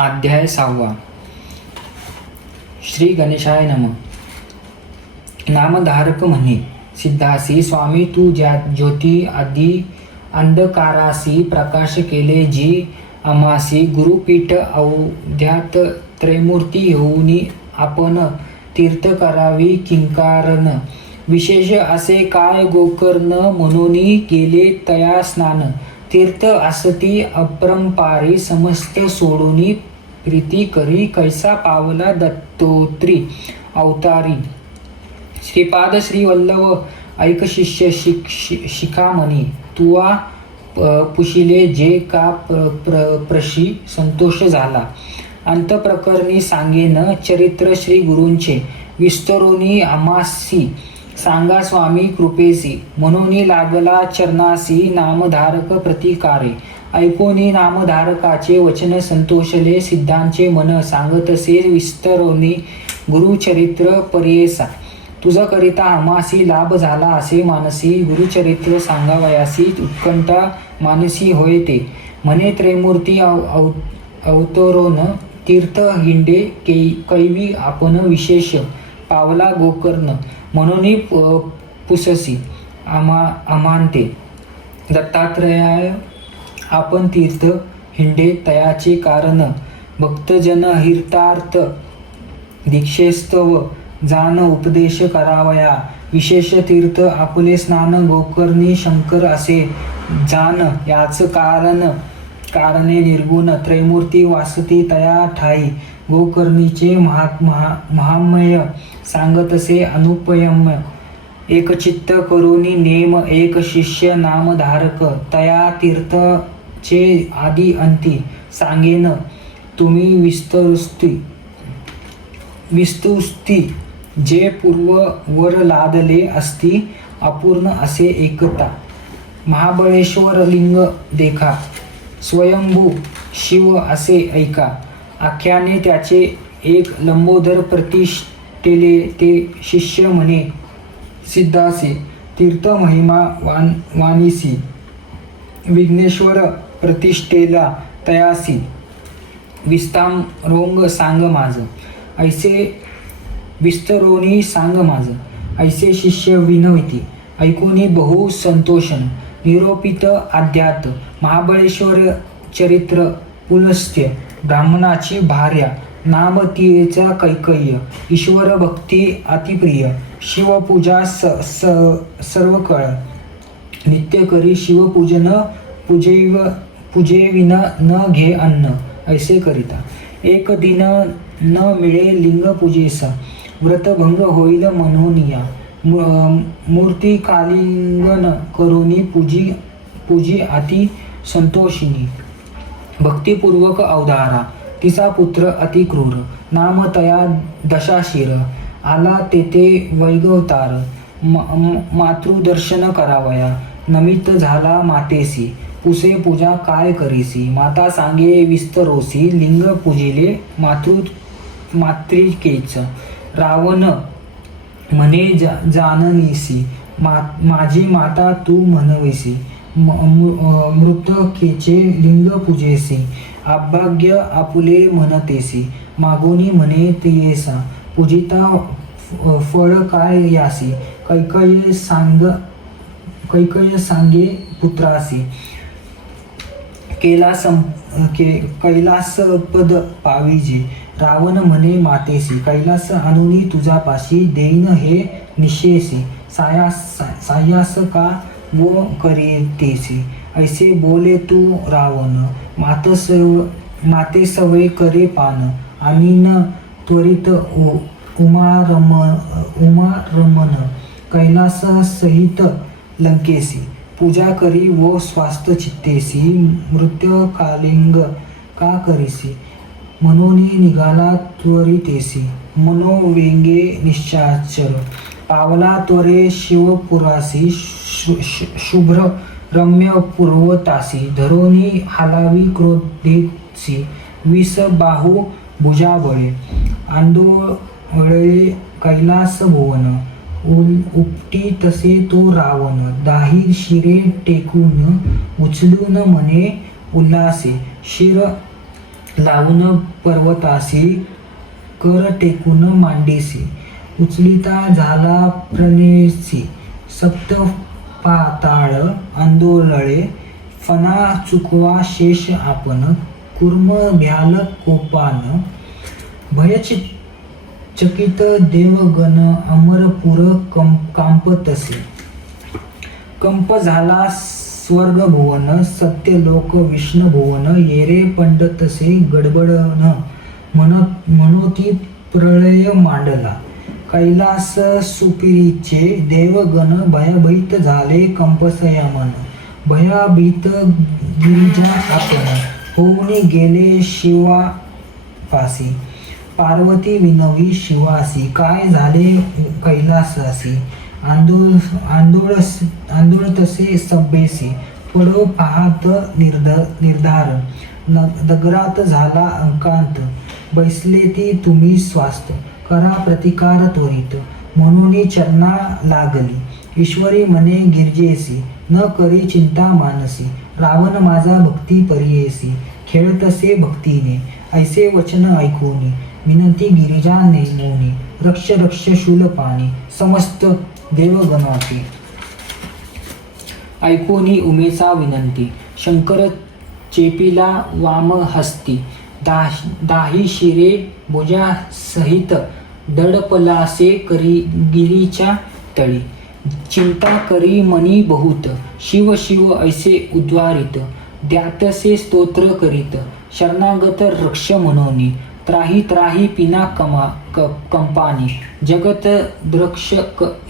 अध्याय 6. श्री गणेशाय नमः. नामधारक म्हणे, सिद्धासी स्वामी तू ज्या ज्योती आदी अंधकारासी प्रकाश केले, जी आम्हासी गुरुपीठ अवध्यात त्रैमूर्ती होऊनी आपण तीर्थ करावी किंकारण. विशेष असे काय गोकर्ण म्हणून गेले तया स्नान. तीर्थ असती अपरंपारी समस्त सोडूनी प्रीती करी कैसा पावला दत्तोत्री अवतारी. श्रीपाद श्री वल्लभ ऐक शिष्य शिखामणी. तुवा पुशिले जे का प्रशी संतोष झाला. अंतप्रकरणी सांगेन चरित्र श्री गुरूंचे. विस्तरोनी आम्हासी सांगा स्वामी कृपेसी. म्हणून लागला चरणासी नामधारक प्रतिकारे. ऐकोनी नामधारकाचे वचन संतोषले सिद्धांचे मन. सांगतसे विस्तरोनी गुरुचरित्र पर्येसा. तुझा करिता आम्हासी लाभ झाला असे मानसी. गुरुचरित्र सांगावयासी उत्कंठा मानसी होय ते. म्हणे त्रैमूर्ती अवतरोन तीर्थ हिंडे कैवी आपण विशेष. पावला गोकर्ण म्हणून पुससी अमानते. दत्तात्रयाय आपण तीर्थ हिंडे तयाचे कारण. भक्तजन हितार्थ दीक्षेस्तव जान उपदेश करावया. विशेष तीर्थ आपले स्नान गोकर्णी शंकर असे जान. याच कारणे निर्गुण त्रैमूर्ती वासती तया ठाई. गोकर्णीचे महात्म्य सांगतसे अनुपयम्य. एकचित्त करुनी नेम एक शिष्य नामधारक. तया तीर्थचे आदी अंती सांगेन तुम्ही विस्तुस्ती. जे पूर्व वर लादले असती अपूर्ण असे एकता. महाबळेश्वर लिंग देखा. स्वयंभू शिव असे ऐका. आख्याने त्याचे एक लंबोदर प्रतिष्ठेले ते शिष्य म्हणे, सिद्धासी तीर्थ महिमा वाणीसी. विघ्नेश्वर प्रतिष्ठेला तयासी. विस्तारोंग सांग माझ. ऐसे विस्तरोनी सांग माझ. ऐसे शिष्य विनविती. ऐकूनी बहु संतोषन. निरोपित आद्यात. महाबळेश्वर चरित्र पुलस्त्य. ब्राह्मणाची भार्या. नाम तिचा कैकय्य. ईश्वर भक्ती अतिप्रिय. शिवपूजा सर्व कळ. नित्य करी शिवपूजन. पूजेविन न घे अन्न. ऐसे करिता एक दिन न मिळे लिंग पूजेसा. व्रतभंग होईल म्हणूनिया. मूर्ती कालिंगन करुनी पूजी अति संतोषिनी. भक्तिपूर्वक अवधारा. तिचा पुत्र अति क्रूर. नाम तया दशाशीर. आला तेथे वैगवतार. मातृदर्शन करावया. नमित्त झाला मातेसी. पुसे पूजा काय करीसी. माता सांगे विस्तरोसी. लिंग पूजिले मातृकेच. रावण म्हणे जाननीसी. माझी माता तू म्हणविसी. मृतकेचे लिंग पूजेसी. अभाग्य आपुले म्हणतेसी. मागोनी म्हणे तेयेसा. पूजिता फळ काय यासी. कैकय सांगे पुत्रासी. कैलासपद पाविजे. रावण म्हणे मातेसी. कैलास आणुनी तुझापाशी. देईन हे निशेसी. सायास का वो करीतेसी. ऐसे बोले तू रावण. माते सवय करे पान. आणि न त्वरित उमारमन. कैलास सहित लंकेसी. पूजा करी वो स्वास्थ चित्तेसी. मृत्यू कालिंग का करीसी. म्हणून निघाला त्वरितेसी. मनोवेंगे निश्चाचर. पावला त्वरे शिवपुरासी. शुभ्र रम्य पूर्वतासी. धरोनी हालावी क्रोधेसी. विष बाहू भुजाबळे. आंदोळले कैलास भुवन. उपटी तसे तो रावण. दाही शिरे टेकून उचलून म्हणे उल्हासे. शिर लावून पर्वतासी कर टेकून मांडीसी उचलिता झाला प्रणेसी सप्त पाताळ आंदोलळे फना चुकवा शेष आपण कुर्म भ्याल कोपान चकित देवगण अमरपुर कांपतसे कंप झाला स्वर्ग भुवन सत्यलोक विष्णु भुवन येरे पंडतसे गडबडन मनोती प्रलय मांडला कैलास सुपिरीचे देवगण भयभीत झाले कंपसयमन भयाभीत गिरिजा आपण होऊन गेले शिवापासी पार्वती विनवी शिवासी काय झाले कैलासासी आंदोळतसे सभ्येसी पडो पाहत निर्धार दगरात झाला अंकांत बैसले ती तुम्ही स्वास्त करा प्रतिकार त्वरित म्हणून चरणा लागली ईश्वरी मने गिरजेसी न करी चिंता मानसी रावण माझा भक्ती परियेसी खेळतसे भक्तीने ऐसे वचन ऐकूनी विनंती गिरिजा नेमोनी रक्ष रक्ष शूलपाणी समस्त देवगणाची ऐकूनी उमेचा विनंती शंकर चेपीला वाम हस्ती दाही शिरे भुजा सहित दडपलासे करी गिरीच्या तळी चिंता करी मनी बहुत शिव शिव ऐसे उद्वारित द्यातसे स्तोत्र करीत शरणागत रक्ष म्हणोनी त्राही त्राही पिना कंपानी जगत द्रक्ष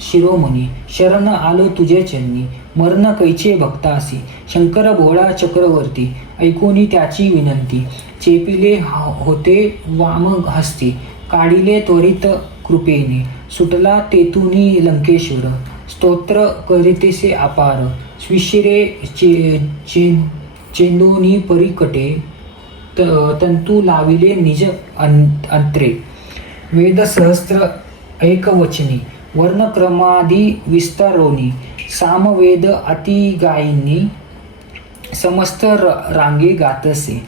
शिरोमणी शरण आलो तुझे चरणी मरण कैचे भक्तासी शंकर भोळा चक्रवर्ती ऐकूनी त्याची विनंती चेपिले होते वाम हस्ती काढिले त्वरित कृपेने सुटला तेतुनी लंकेश्वर स्तोत्र करीतेसे अपार स्विशिरे चेंदोनी परिकटे तंतू लाविले निज अंत्रे वेद सहस्त्र एकवचनी वर्णक्रमादी विस्तारोनी सामवेद अतिगायींनी समस्त रांगे गातसे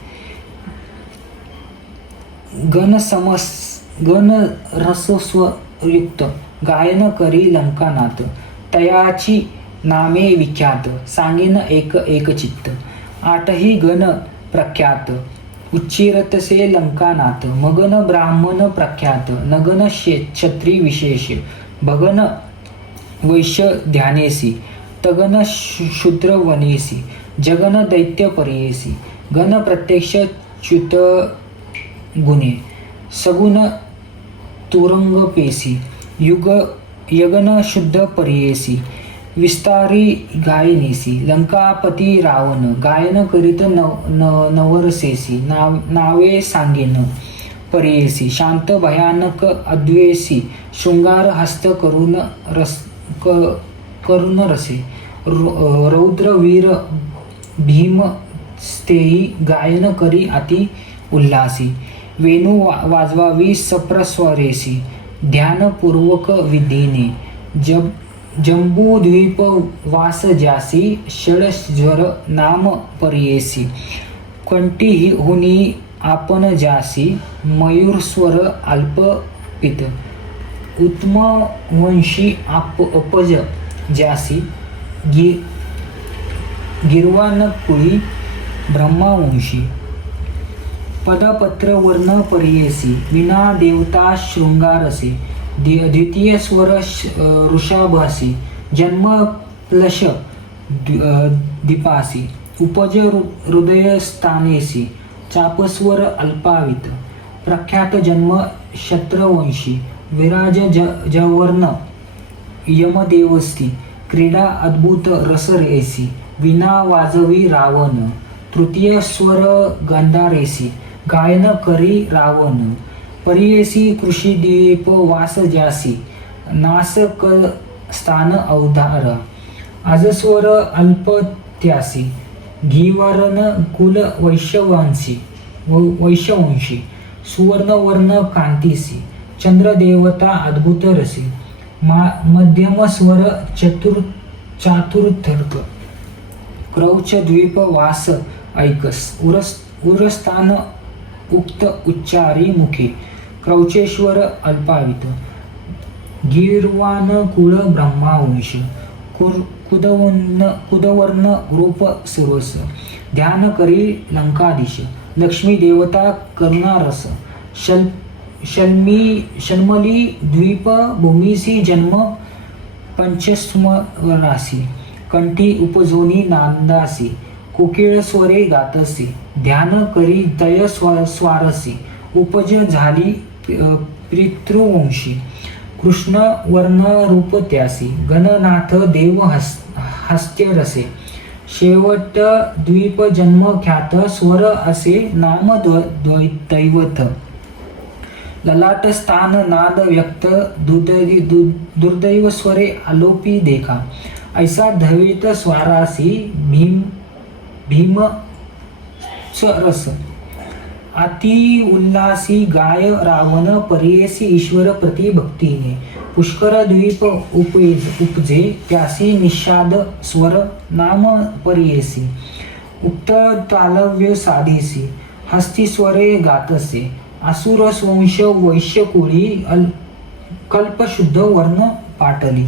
गण रसस्वयुक्त गायन करी लंकानाथ तयाची नामे विख्यात सांगेन एक चित्त आठही गण प्रख्यात उच्चिरतसे लंकानाथ मगन ब्राह्मण प्रख्यात नगन क्षत्री विशेष भगन वैश्य ध्यानेसी तगन शूद्र वनेसी जगन दैत्य परियेसी गण प्रत्यक्ष च्युत गुणे सगुण तुरंग पेसी यगन शुद्ध परियेसी विस्तारी गायनेसी लंकापती रावण गायन करीत नवरसेसी नावे सांगेन परियेसी शांत भयानक अद्वेसी शृंगार हस्त करुण रसे रौद्र वीर भीम स्तेई गायन करी अति उल्हासी वेणू वाजवावी सप्रस्वरेसी ध्यानपूर्वक विधीने जंबूद्वीप वास ज्यासी षडज्वर नाम परियेसी कंठी हुनी आपण ज्यासी मयूरस्वर अल्पपित उत्तम वंशी अपज ज्यासी गिरवानकुळी ब्रह्मावंशी पदपत्र वर्ण परियेसी विना देवता शृंगारसे द्वितीय स्वर ऋषाभासी जन्म प्लश दीपासी उपज हृदय स्थानेसी चापस्वर अल्पावित प्रख्यात जन्म क्षत्रवंशी विराज जवर्ण यमदेवस्ती क्रीडा अद्भुत रसरेसी विना वाजवी रावण तृतीय स्वर गंधारेसी गायन करी रावण परियेसी कृषिद्वीप वास ज्यासी नासक स्थान अवधार आजस्वर अल्पत्यासी घीवरण कुल वैश्यवंशी सुवर्णवर्ण कांतीसी चंद्रदेवता अद्भुत रसी मध्यम स्वर चातुर्थर्क क्रौच द्वीप वास ऐकस उरस्थान उक्त उच्चारी मुखे क्रौचेश्वर अल्पावित गीर्वाण कुळ ब्रह्मावंश कुदवर्ण रूप सर्वस ध्यान करी लंकाधीश लक्ष्मी देवता करुणारस शल्मली द्वीप भूमीसी जन्म पंचस्मरासी कंठी उपजोनी नांदासी कोकिळ स्वरे गातसी ध्यान करी तय स्वारसी उपज झाली पितृवंशी कृष्ण वर्ण रूप त्यासी गणनाथ देव हस्त्य रसे शेवट द्वीप जन्म ख्यात स्वर असे नाम दैवत ललाट स्थान नाद व्यक्त दुर्दैव स्वरे आलोपी देखा ऐसा धवेत स्वारासी भीम रस अति उल्लासी गाय रावण परियेसी ईश्वर प्रति भक्तीने पुष्कर द्वीप उपजे त्यासी निषाद स्वर नाम परियेसी उक्त तालव्य साधीसी हस्ती स्वरे गातसे असुर वंश वैश्यकुळी कल्पशुद्ध वर्ण पाटली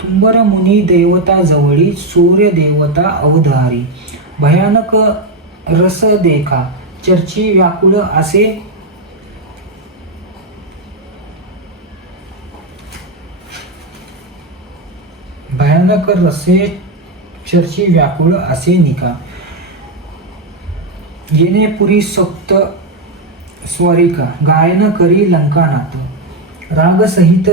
तुंबर मुनी देवता जवळी सूर्य देवता अवधारी भयानक रस देखा चर्ची व्याकुळ असे भयानक रसे चर्ची व्याकुळ असे निका येणे पुरी सप्त स्वरिका गायन करी लंकानाथ राग सहित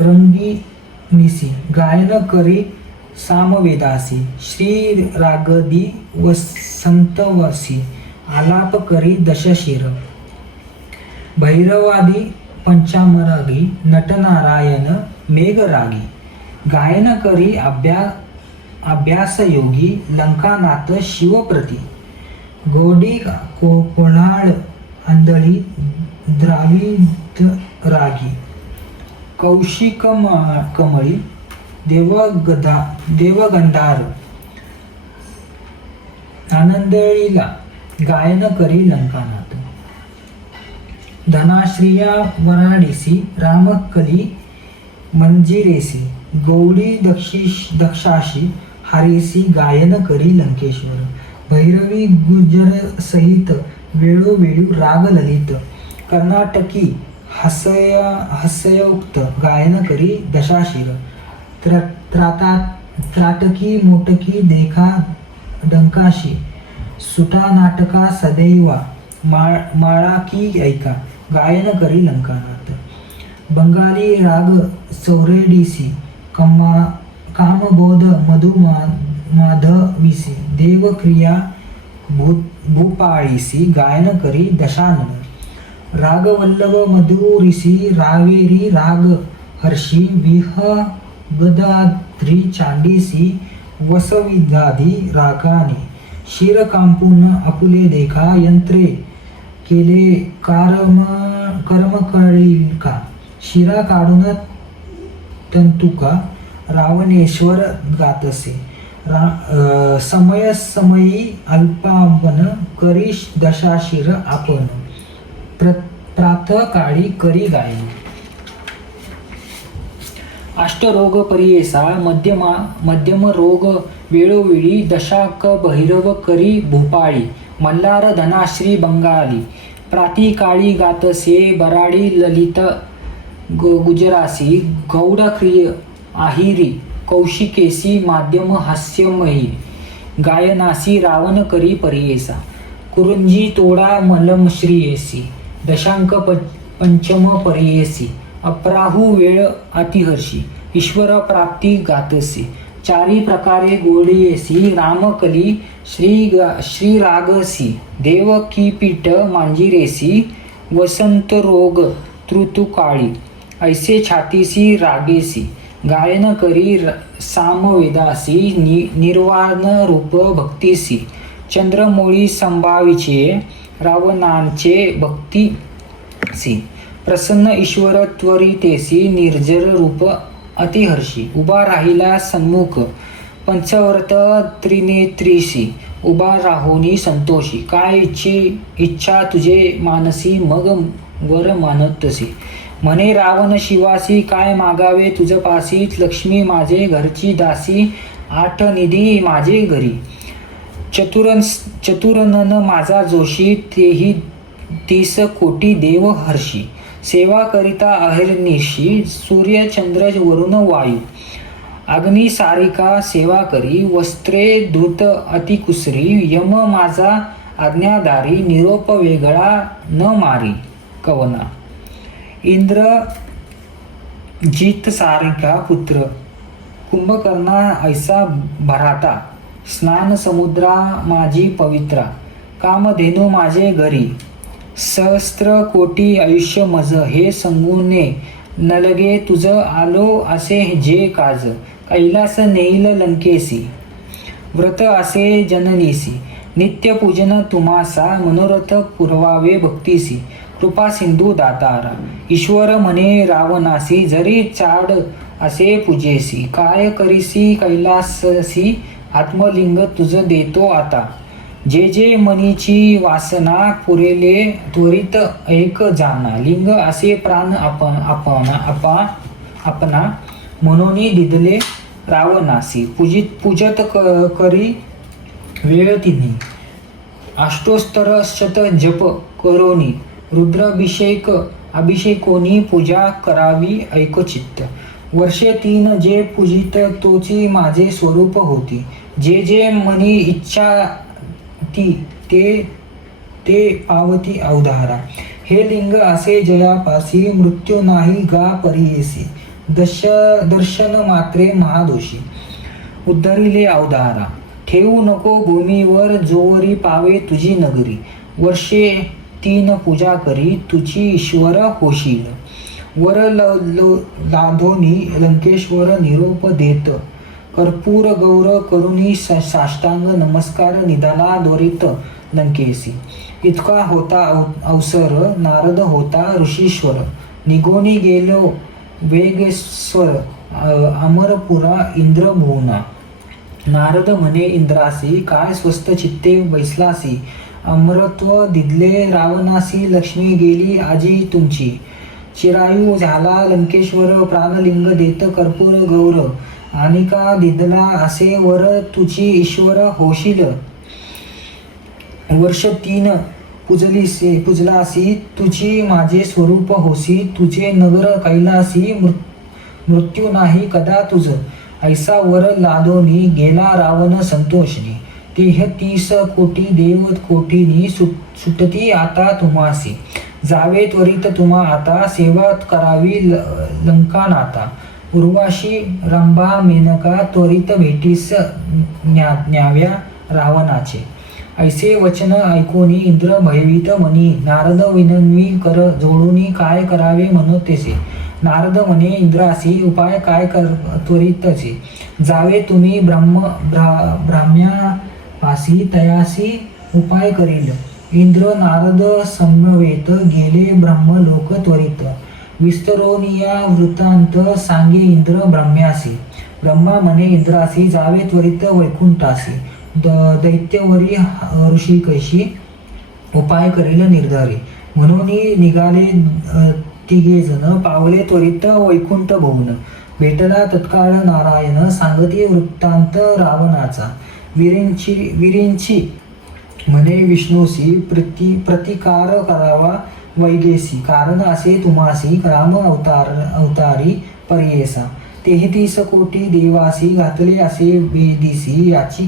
रंगी निसी गायन करी सामवेदासी श्री रागदी वसंतवसी आलाप करी दशशिर भैरवादी पंचामरागी नटनारायण मेघरागी गायन करी अभ्यास योगी लंकानाथ शिवप्रती गोडी कोणाळ अंधळी द्राविड रागी कौशिक कमळी देवगंधार आनंदळीला गायन करी लंकानाथ धनाश्रिया वराडिसी रामकली मंजिरेसी गौडी दक्षाशी हारेसी गायन करी लंकेश्वर भैरवी गुर्जर सहित वेळोवेळी राग ललित कर्नाटकी हास्योक्त गायन करी दशाशिर त्राटकी मोटकी देखा डंकाशी सुटा नाटका सदैवा माळाकी ऐका गायन करी लंकानाथ बंगाली राग चौरेडीसी कामबोध मधु माधविसी देवक्रिया भूपाळीसी गायन करी दशानन राग वल्लभ मधुरिसी रावेरी राग हर्षी विहगदाद्री चांडीसी वसविदाधी रागाने शिर कांपून आपुले देखा यंत्रे केले कर्म कळील का शिरा काढून तंतुका रावणेश्वर गातसे समयी अल्पावन करी दशाशिर आपण प्रातः काळी करी गायन अष्टरोग परियेसा मध्यम रोग वेळोवेळी दशाक भैरव करी भूपाळी मल्हार धनाश्री बंगाली प्राती काळी गातसे बराडी ललित गुजरासी गौड क्रिय आहिरी कौशिकेसी माध्यम हास्यमयी गायनासी रावण करी परियेसा कुरुंजी तोडा मलम श्रीयेसी दशांक पंचम परियेसी अप्राहू वेळ अतिहर्षी ईश्वर प्राप्ती गातसी चारी प्रकारे गोडियेसी रामकली श्रीरागसी देवकीपीठ मांजिरेसी वसंत रोग ऋतुकाळी ऐसे छातीसी रागेसी गायन करी सामवेदासी निर्वाण रूप भक्तीसी चंद्रमोळी संभावीचे रावणांचे भक्तीसी प्रसन्न ईश्वर त्वरितेसी निर्जर रूप अतिहर्षी उभा राहिला सन्मुख पंचवर्त त्रिनेत्रीसी उभा राहोनी संतोषी. काय इच्छा तुझे मानसी मग वर मानतसी. म्हणे रावण शिवासी काय मागावे तुझपासी. लक्ष्मी माझे घरची दासी आठ निधी माझे घरी. चतुरनन माझा जोशी तेही 30 कोटी देव हर्षी. सेवा करिता अहिर्निशी सूर्य चंद्र वरुण वायू. अग्नी सारिका सेवा करी वस्त्रे धूत अतिकुसरी. यम माझा आज्ञाधारी निरोप वेगळा न मारी. कवना. इंद्र जित सारिका पुत्र कुंभकर्णा ऐसा भराता. स्नान समुद्रा माझी पवित्रा. कामधेनू माझे घरी. सहस्त्र कोटी आयुष्य मज हे संगुने नलगे तुझ आलो असे जे काज. कैलास नेईल लंकेसी व्रत असे जननीसी. नित्य पूजन तुम्हासा मनोरथ पुरवावे भक्तीसी. कृपा सिंधू दातारा. ईश्वर म्हणे रावणासी जरी चाड असे पूजेसी. काय करीसी कैलाससी आत्मलिंग तुझ देतो आता. जे जे मनीची वासना पुरेले त्वरित एक जाना. लिंग असे प्राण आपणा म्हणून दिदले रावणासी. पूजत करी वेळ तिन्ही. अष्टोत्तर शत जप करोनी. अभिषेकोनी पूजा करावी ऐकचित्त. वर्षे 3 जे पूजित तोची माझे स्वरूप होती. जे जे मनी इच्छा ती ते पावती अवधारा. हे लिंग असे जयापासी मृत्यू नाही गा परियेसी. दर्शन मात्रे महादोषी उद्धरिले अवधारा. ठेवू नको भूमीवर जोवरी पावे तुझी नगरी. वर्षे 3 पूजा करी तुझी ईश्वर होशील. वर लाधोनी लंकेश्वर निरोप देत. कर्पूर गौर करुणी साष्टांग नमस्कार निधाना दोरित लंकेसी. इतका होता अवसर नारद होता ऋषीश्वर. निघोनी गेलो वेगेश्वर अमरपुरा इंद्रभुवना. नारद म्हणे इंद्रासी काय स्वस्त चित्ते बैसलासी. अमरत्व दिदले रावणासी लक्ष्मी गेली आजी तुमची. चिरायू झाला लंकेश्वर प्राणलिंग देत कर्पूर गौर. आणि का दिदला असे वर तुझी ईश्वर होशील. वर्ष 3 पूजलासी तुझी माझे स्वरूप होसी. तुझे नगर कैलासी मृत्यू नाही कदा तुझ. ऐसा वर लादोनी गेला रावण संतोषनी. 30 कोटी देव कोटीनी सुटती आता तुम्हासी. जावे त्वरित तुम्हा आता सेवा करावी लंका नाता. उर्वाशी रंभा मेनका त्वरित भेटीस न्याव्या रावणाचे. ऐसे वचन ऐकोनी इंद्र भयभीत मनी. नारद विनवी कर जोडूनी काय करावे म्हणतेसे. नारद म्हणे इंद्रासी उपाय काय त्वरितचे. जावे तुम्ही ब्राह्म्यापासी तयासी उपाय करील. इंद्र नारद समवेत गेले ब्रह्मलोक त्वरित. विस्तरोनिया वृत्तांत सांगे इंद्र ब्रह्म्यासी. ब्रह्मा म्हणे इंद्रासी जावे त्वरित वैकुंठासी. दैत्यवरी ऋषिकेशी उपाय करील निर्धारी. म्हणून निघाले तिघेजण पावले त्वरित वैकुंठ भवन. भेटला तत्काळ नारायण सांगती वृत्तांत रावणाचा. वीरेंची म्हणे विष्णूसी प्रतिकार करावा वैगेसी. कारण असे तुम्हासी राम अवतारी पर्येसा. 33 कोटी देवासी घातले असे वेदिसी. याची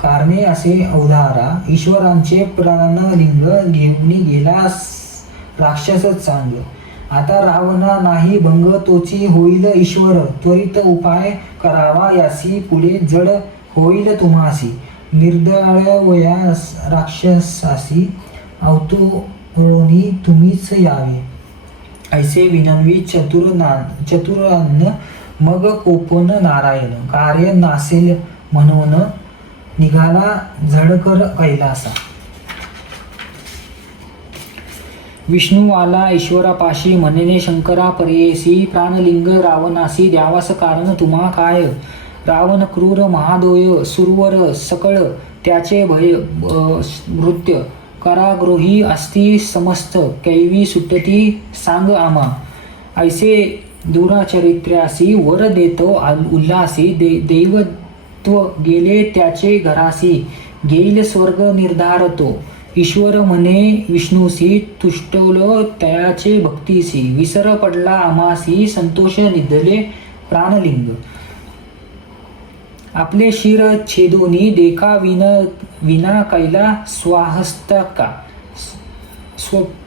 कारणे असे अवधारा. ईश्वरांचे प्राणलिंग घेऊन गेला राक्षसच सांग. आता रावणा नाही भंग तोची होईल ईश्वर. त्वरित उपाय करावा यासी पुढे जड होईल तुम्हासी. निर्दळवया राक्षसासी अवतरोनी तुम्हीच यावे. ऐसे विनवी चतुरान्न मग कोपन नारायण. कार्य नासेल म्हणून निघाला झडकर कैलासा. विष्णू आला ईश्वरापाशी म्हणेने शंकरा पर्येसी. प्राणलिंग रावणासी द्यावास कारण तुम्हा काय. रावण क्रूर महादोय सुरवर सकळ त्याचे भय नृत्य कारागृही असती समस्त कैवी सुटती सांग आमा ऐसे दुराचरित्र्यासी वर देतो उल्हासी दैवत्व गेले त्याचे घरासी गेल स्वर्ग निर्धारतो ईश्वर म्हणे विष्णूसी तुष्टवलो तयाचे भक्तीसी विसर पडला आमासी संतोष निधले प्राणलिंग आपले शिर छेदोनी देखा विना कैला स्वाहस्तका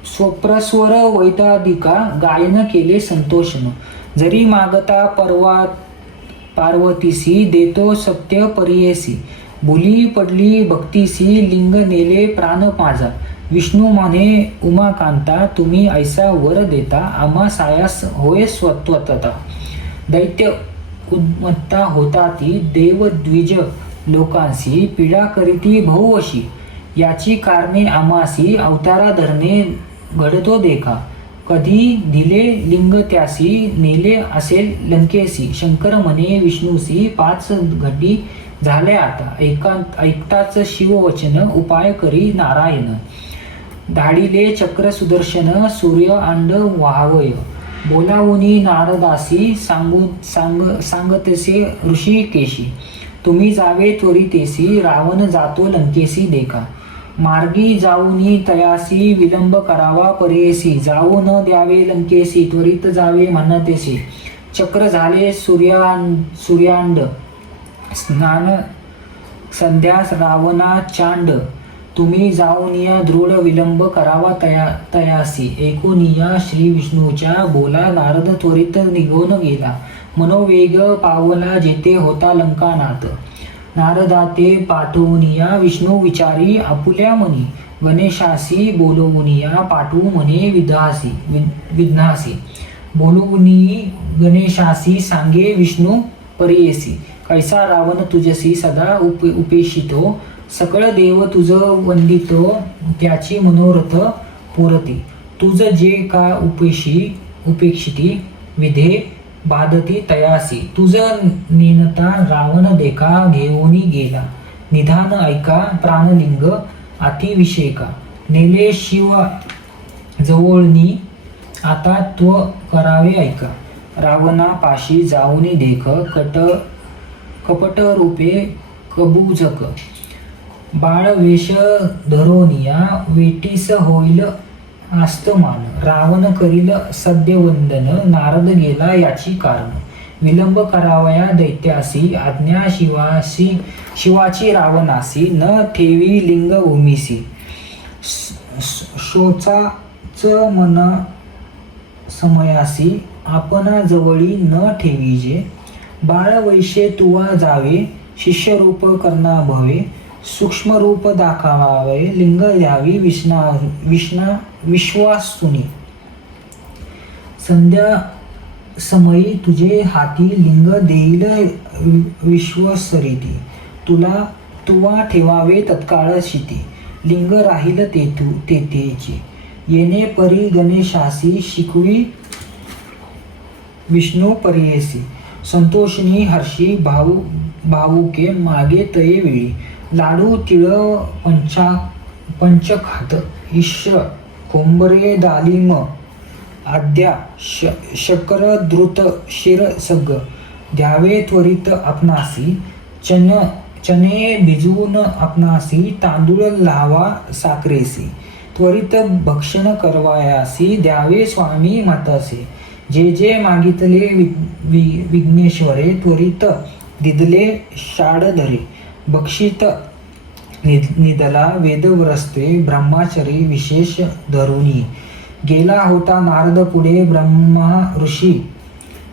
स्वप्रस्वर वैतादिका गायन केले संतोषन जरी मागता पार्वतीसी देतो सत्य परियेसी भुली पडली भक्तीसी लिंग नेले प्राण माझा विष्णू म्हणे उमाकांता तुम्ही ऐसा वर देता आम्हा सायास होय स्वत्वता दैत्य उन्मत्ता होता ती देवद्विज लोकांसी पीडा करीती बहुवशी याची कारणे आमासी अवतारा धरणे घडतो देखा कधी दिले लिंग त्यासी नेले असेल लंकेसी शंकर म्हणे विष्णूसी 5 घटी झाले आता ऐकताच शिववचन उपाय करी नारायण धाडिले चक्र सुदर्शन सूर्य अंड व्हावय बोलावुनी नारदासी सांगतसे ऋषिकेशी तुम्ही जावे त्वरितेसी रावण जातो लंकेसी देखा मार्गी जाऊनी तयासी विलंब करावा परेसी जाऊ न द्यावे लंकेसी त्वरित जावे म्हणतेसी चक्र झाले सूर्यांड स्नान संध्यास रावणा चांड तुम्ही जाऊनिया दृढ विलंब करावा तयासी ऐकूनिया श्री विष्णूच्या बोला नारद त्वरित निघून गेला मनोवेग पावला जेथे होता लंकानाथ नारदाते पाठवूनिया विष्णू विचारी आपुल्या मनी गणेशासी बोलवूनिया पाठवू म्हणे विघ्नासी बोलवूनी गणेशासी सांगे विष्णू परियेसी कैसा रावण तुझसी सदा उपेक्षितो सकळ देव तुझ वंदितो त्याची मनोरथ पुरती तुझ जे का उपेक्षिती विधे बाधती तयासी तुझ नेनता रावण देखा घेऊनी गेला निधान ऐका प्राणलिंग अतिविषेका नेले शिव जवळनी आता त्व करावे ऐका रावणा पाशी जाऊनी देख कपट रूपे कबूजक बाळ वेश धरोनिया वेटीस होईल आस्तमान रावण करील सद्यवंदन नारद गेला याची कारण विलंब करावया दैत्यासी आज्ञा शिवाची रावणासी न ठेवी लिंग उमीसी शोचाच मन समयासी आपणा जवळी न ठेवीजे बाळ वैशे तुवा जावे शिष्यरूप करना भवे सूक्ष्म रूप दाखवावे लिंग द्यावी विश्वासुनी संध्या समयी तुझे हाती लिंग देईल विश्वसरिती तुवा ठेवावे तत्काळ शिती लिंग राहील तेथेची येणे परी गणेशासी शिकवी विष्णू परियेसी संतोषिनी हर्षी भावुके मागे तये वेळी लाडू तिळ पंचखात ईश्र कोंबरे दालिम आद्या शकर द्रुत शिर सग द्यावे त्वरित आपणासी चणे भिजवून आपणासी तांदूळ लावा साखरेसी त्वरित भक्षण करवायासी द्यावे स्वामी मातासी जे जे मागितले विघ्नेश्वरे त्वरित दिदले शाडधरे बक्षित निदला वेदव्रस्ते ब्रह्मचारी विशेष धरुनी गेला होता नारद पुढे ब्रह्मा ऋषी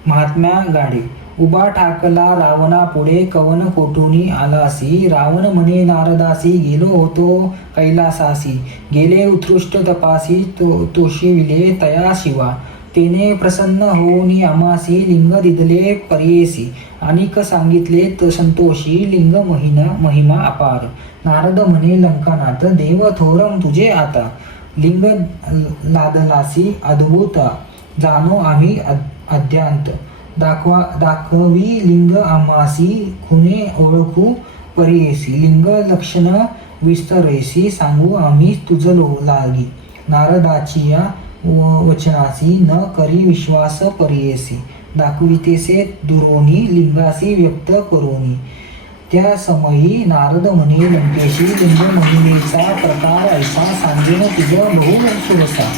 महात्म्या गाडी उभा ठाकला रावणा पुढे कवन कोठूनी आलासी रावण म्हणे नारदासी गेलो होतो कैलासासी गेले उत्कृष्ट तपासी तोषिविले तया शिवा तेने प्रसन्न होऊनी आमासी लिंग दिदले परियेसी अनिक सांगितले संतोषी लिंग महिमा अपार नारद म्हणे लंकानाथ देव थोरम तुझे आता लिंग लादलासी अद्भुत जाणो आम्ही अद्यांत दाखवी लिंग आम्हासी खुणे ओळखू परियेसी लिंग लक्षण विस्तरेसी सांगू आम्ही तुझ लागी नारदाची या वचनासी न करी विश्वास परियेसी दाखवितेसे दुरोनी लिंगासी व्यक्त करोनी त्या समयी नारद म्हणे लंकेशी लिंग महिमेचा प्रकार ऐसा सांगेन तुझ बहु सुरसा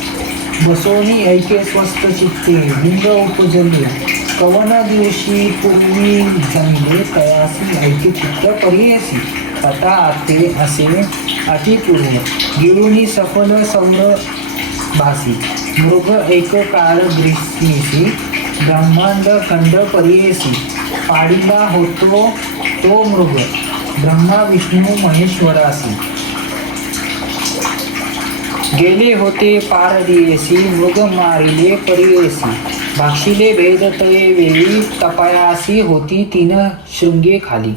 बसोनी ऐके स्वस्त चित्ते लिंग उपजले कवन दिवशी पूर्वी जमले तयासी ऐके चित्त परियेसी तथा आते असे अतिपूर्व गिळुनी सफल सौर भासी मृग एक काळ ग्रीष्मीसी ब्रह्मांड खंड परियेसी पाडीला होतो तो मृग ब्रह्मा विष्णू महेश्वरासी गेले होते पारदियेसी मृग मारिले परियेसी भाक्षिले भेद तये वेळी तपायासी होती तीन शृंगे खाली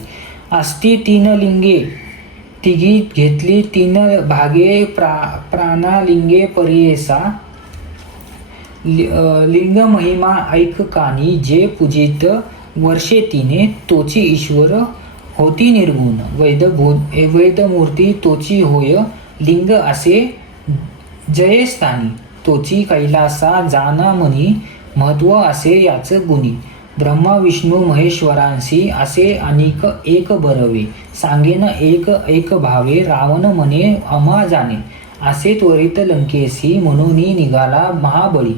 असती तीन लिंगे तिघी घेतली तीन भागे प्राणालिंगे परियेसा लिंग महिमा ऐक कानी जे पूजित वर्षे तिने तोची ईश्वर होती निर्गुण वैदमूर्ती तोची होय लिंग असे जयस्थानी तोची कैलासा जाना मनी महत्व असे याच गुणी ब्रह्मा विष्णू महेश्वरांशी असे अनेक एक बरवे सांगेन एक एक भावे रावण म्हणे अमा जाणे असे त्वरित लंकेसी म्हणून निघाला महाबळी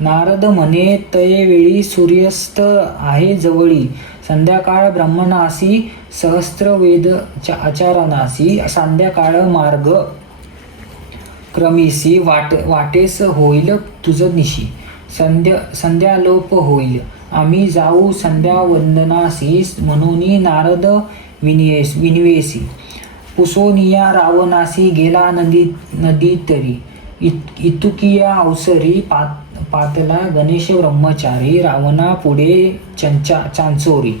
नारद म्हणे तये वेळी सूर्यास्त आहे जवळी संध्याकाळ ब्राह्मणासी सहस्त्र वेद आचारणासी संध्याकाळ मार्ग क्रमीसी वाटेस होईल तुझ निशी संध्यालोप होईल आम्ही जाऊ संध्या वंदनासी म्हणून नारद विनवेसी पुसोनिया रावणासी गेला नदी तरी इतुकिया अवसरी पातला गणेश ब्रह्मचारी रावणा पुढे चांचोरी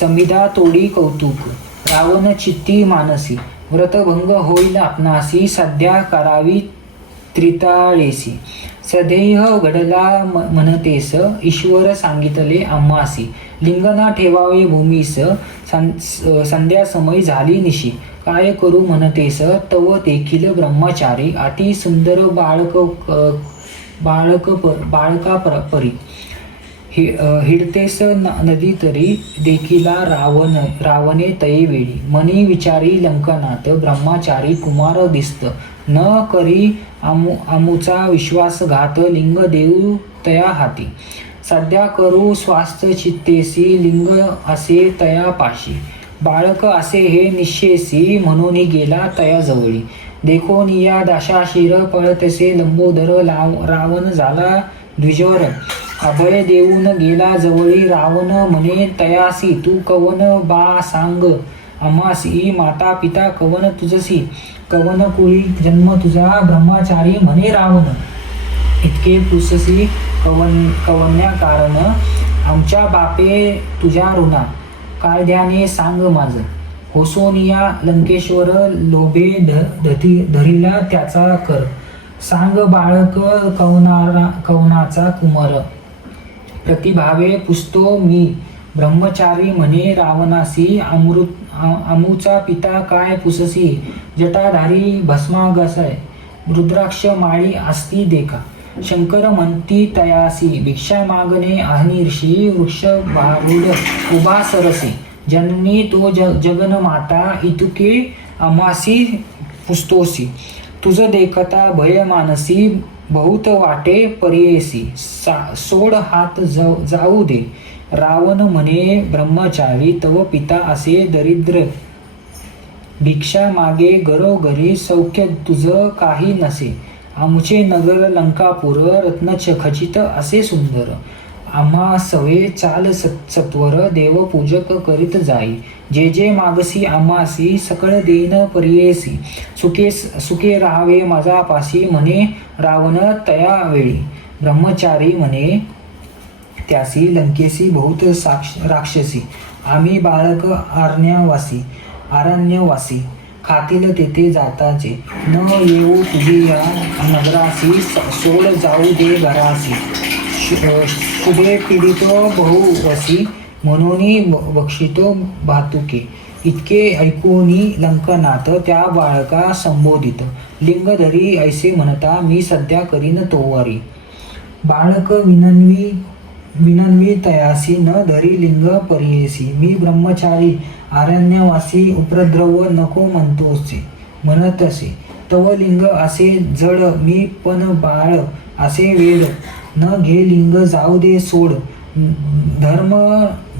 समिधा तोडी कौतुक रावण चित्ती मानसी व्रतभंग होईल आपणासी सध्या करावी त्रिताळेसी सदैह घडला म्हणतेस ईश्वर सांगितले आम्हासी लिंगना ठेवावे भूमीस संध्या समय झाली निशी काय करू म्हणतेस तव देखील ब्रह्मचारी अति सुंदर बाळका परी हिडतेस नदी तरी देखिला रावणे तये वेळी मनी विचारी लंकनात ब्रह्मचारी कुमार दिसत न करी आमुचा विश्वासघात लिंग देऊ तया हाती सध्या करू स्वास्थ्य चित्तेसी लिंग असे तया पाशी बाळक असे हे निश्चेसी म्हणून गेला तया जवळी देखो निया दाशाशीर पळतसे लंबोदर रावण झाला द्विजवर अभय देऊन गेला जवळी रावण म्हणे तयासी तू कवन बा सांग आम्हासी माता पिता कवन तुझसी कवन कुळी जन्म तुझा ब्रह्मचारी म्हणे रावण इतके पुससी कवन्या कारण आमच्या बापे तुझ्या ऋणा कायद्याने सांग माझ होसोनिया लंकेश्वर लोभे धरिला त्याचा कर सांग बाळक कवनाचा कुमार प्रतिभावे पुसतो मी ब्रह्मचारी म्हणे रावणासी अमुचा पिता काय पुससी जटाधारी भस्मागसाय रुद्राक्ष माळी असती देखा शंकर म्हणती तयासी भिक्षा मागणे अहनिर्षी वृक्ष भारूढ उभा सरसी जननी तो जगन माता इतुके अमासी पुस्तोसी तुझ देखता भय मानसी बहुत वाटे परियेसी सोड हात जाऊ दे रावण म्हणे ब्रह्मचारी तव पिता असे दरिद्र भिक्षा मागे घरोघरी सौख्य तुझ काही नसे आमचे नगर लंकापूर रत्न खचित असे सुंदर आम्हा सवे चाल सत्वर देव पूजक करीत जाई जे जे मागसी आम्हासी सकळ देन परियेसी सुखे राहावे माझा पाशी म्हणे रावण तया वेळी ब्रह्मचारी म्हणे त्यासी लंकेसी बहुत राक्षसी आम्ही बाळक आरण्यवासी खातील तेथे जाताचे न येऊ तुझी या नगरासी सोड जाऊ दे घरासी पुढे पीडितो बहुरसी म्हणून बक्षितो भातुके. इतके ऐकूनी लंकनाथ त्या बाळका संबोधित. लिंग धरी ऐसे म्हणता मी सध्या करीन तोवारी. बाळक विनन्वी तयासी न धरी लिंग परियेसी. मी ब्रह्मचारी आरण्यवासी उपद्रव नको म्हणतसे. तव लिंग असे जड मी पण बाळ असे वेड. न घे लिंग जाऊ दे सोड. धर्म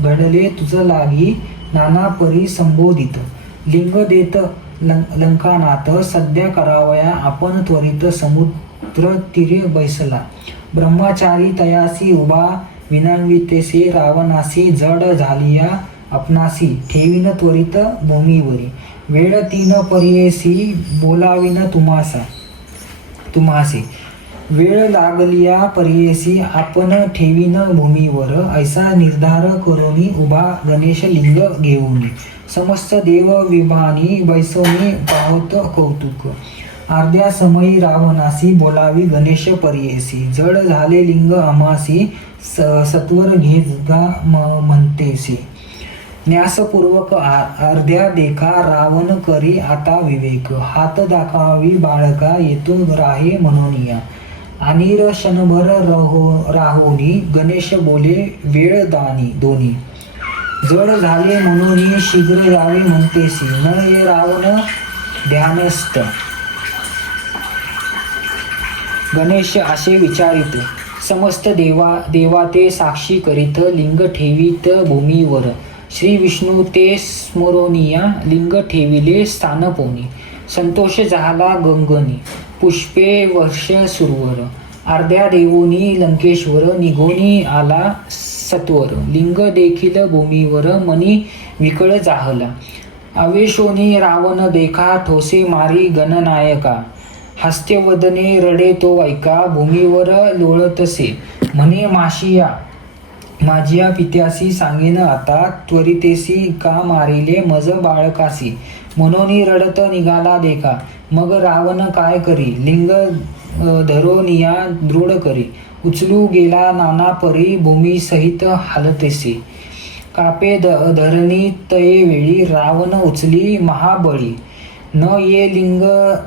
घडले तुझ लागी नाना परी संबोधित. लिंग देत लंकानाथ सध्या करावया आपण त्वरित. समुद्र तीरे बैसला ब्रह्मचारी तयासी उभा. विनंवितेसे रावणासी जड झालिया आपणासी. ठेवीन त्वरित भूमीवरी. वेळ तीन परियेसी बोलाविन तुम्हासी. वेळ लागलिया परियेसी आपण ठेवीन भूमीवर. ऐसा निर्धार करोनी उभा गणेश लिंग घेऊन. समस्त देव विभानी बैसोनी पाहोत कौतुक. अर्ध्या समयी रावणासी बोलावी गणेश परियेसी. जड झाले लिंग आम्हासी सत्वर घेगा म्हणतेसी. न्यासपूर्वक अर्ध्या देखा रावण करी आता विवेक. हात दाखवावी बाळका येतो राहे म्हणूनिया. अनिर क्षणभर राहोनी गणेश बोले वेळ दोन्ही. जड झाले म्हणून शीघ्र यावे म्हणतेसी. न ये रावण ध्यानस्थ. गणेश असे विचारित समस्त देवाते साक्षी करीत. लिंग ठेवीत भूमीवर. श्री विष्णू ते स्मरोनिया लिंग ठेविले स्थानपोनी. संतोष झाला गंगनी पुष्पे वर्ष सुरवर. अर्ध्या देवोनी लंकेश्वर निघोनी आला सत्वर. लिंग देखील भूमीवर मनी विकळ जाहला. अवेशोनी रावण देखा ठोसे मारी गणनायका. हास्यवदने रडे तो ऐका भूमीवर लोळतसे. म्हणे माशिया माझिया पित्यासी सांगेन आता. त्वरितेसी का मारिले मज बाळकासी. मनोनी रडत निघाला देखा. मग रावण काय करी लिंग धरोनिया दृढ करी. उचलू गेला नाना परी भूमी सहित हालतेसी. कापे धरणी तये वेळी रावण उचली महाबळी. न ये लिंग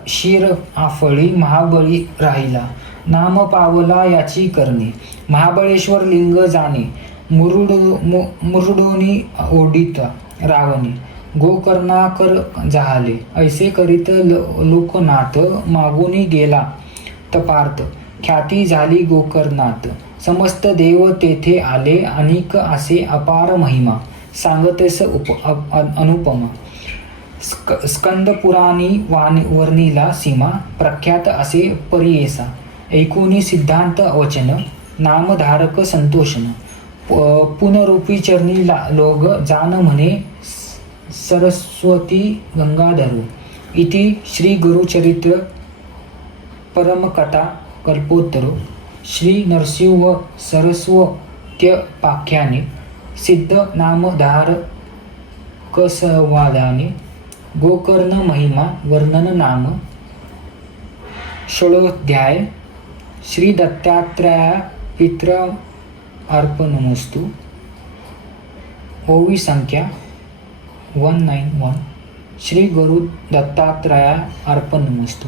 शिर आफळी महाबळी राहिला. नाम पावला याची करणे महाबळेश्वर लिंग जाणे. मुरडोनी ओढिता रावणी. गोकर्णाकर जाहले ऐसे करीत लोकनाथ. मागुनी गेला तपार्थ ख्याती झाली गोकर्णात. समस्त देव तेथे आले अनिक असे अपार महिमा. सांगतेस अनुपमा. स्कंद पुराणी वर्णिला सीमा. प्रख्यात असे परियेसा. ऐकुनी सिद्धांत वचन नामधारक संतोषन. पुनरूपी चरणी लोग जान म्हणे सरस्वती गंगाधरो. इति श्री गुरुचरित्र परमकथा कल्पोत्तरो श्री नरसिंह सरस्वत्यपाख्याने सिद्ध नामधारकसंवादाने गोकर्ण महिमा वर्णन नाम षोडोध्याय. श्री दत्तात्रया पित्र अर्पणमस्तु. ओवी संख्या 191. श्री गुरु दत्तात्रया अर्पणमस्तु.